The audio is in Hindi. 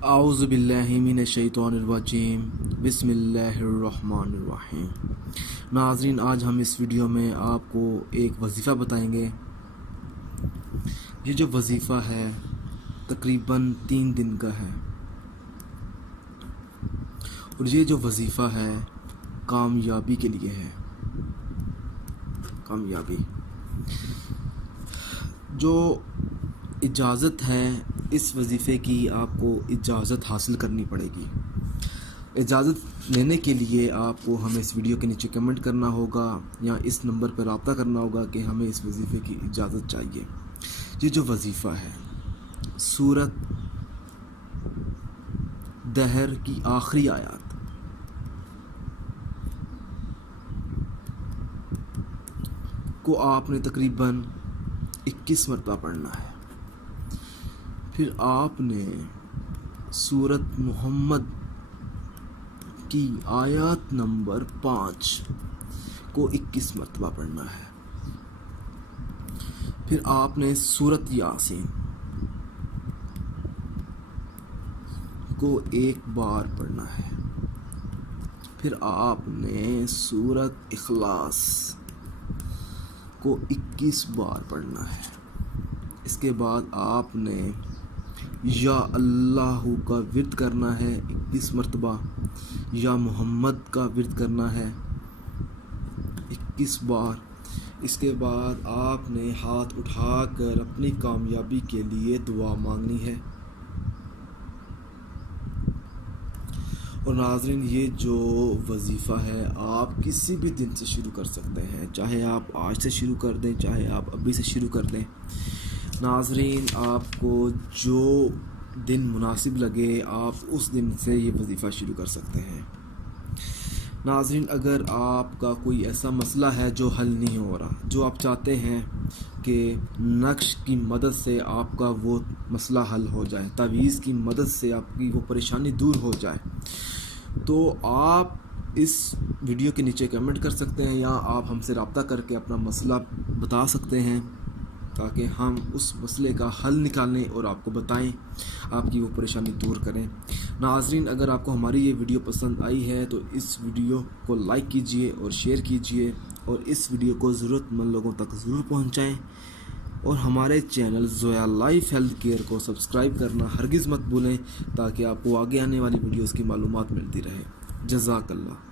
आऊज़ु बिल्लाहि मिनश्शैतानिर्रजीम बिस्मिल्लाहिर्रहमानिर्रहीम। नाज़रीन, आज हम इस वीडियो में आपको एक वजीफ़ा बताएंगे। ये जो वजीफ़ा है तकरीबन 3 दिन का है और ये जो वजीफ़ा है कामयाबी के लिए है। कामयाबी जो इजाज़त है इस वजीफ़े की आपको इजाज़त हासिल करनी पड़ेगी। इजाज़त लेने के लिए आपको हमें इस वीडियो के नीचे कमेंट करना होगा या इस नंबर पर रब्ता करना होगा कि हमें इस वजीफ़े की इजाज़त चाहिए। ये जो वजीफ़ा है सूरत दहर की आखिरी आयत को आपने तकरीबन 21 मरतबा पढ़ना है। फिर आपने सूरत मोहम्मद की आयत नंबर 5 को 21 मरतबा पढ़ना है। फिर आपने सूरत यासीन को 1 बार पढ़ना है। फिर आपने सूरत इखलास को 21 बार पढ़ना है। इसके बाद आपने या अल्लाह का विर्द करना है 21 मरतबा, या मोहम्मद का विर्द करना है 21 बार। इसके बाद आपने हाथ उठाकर अपनी कामयाबी के लिए दुआ मांगनी है। और नाज़रीन, ये जो वजीफ़ा है आप किसी भी दिन से शुरू कर सकते हैं, चाहे आप आज से शुरू कर दें, चाहे आप अभी से शुरू कर दें। नाज़रीन, आपको जो दिन मुनासिब लगे आप उस दिन से ये वजीफ़ा शुरू कर सकते हैं। नाज़रीन, अगर आपका कोई ऐसा मसला है जो हल नहीं हो रहा, जो आप चाहते हैं कि नक्श की मदद से आपका वो मसला हल हो जाए, तावीज़ की मदद से आपकी वो परेशानी दूर हो जाए, तो आप इस वीडियो के नीचे कमेंट कर सकते हैं या आप हमसे रब्ता करके अपना मसला बता सकते हैं ताकि हम उस मसले का हल निकालें और आपको बताएं, आपकी वो परेशानी दूर करें। नाज़रीन, अगर आपको हमारी ये वीडियो पसंद आई है तो इस वीडियो को लाइक कीजिए और शेयर कीजिए और इस वीडियो को ज़रूरतमंद लोगों तक ज़रूर पहुंचाएं। और हमारे channel Zoya life health care को सब्सक्राइब करना हरगिज़ मत भूलें ताकि आपको आगे आने वाली वीडियोज़ की मालूमात मिलती रहे। जज़ाकल्लाह।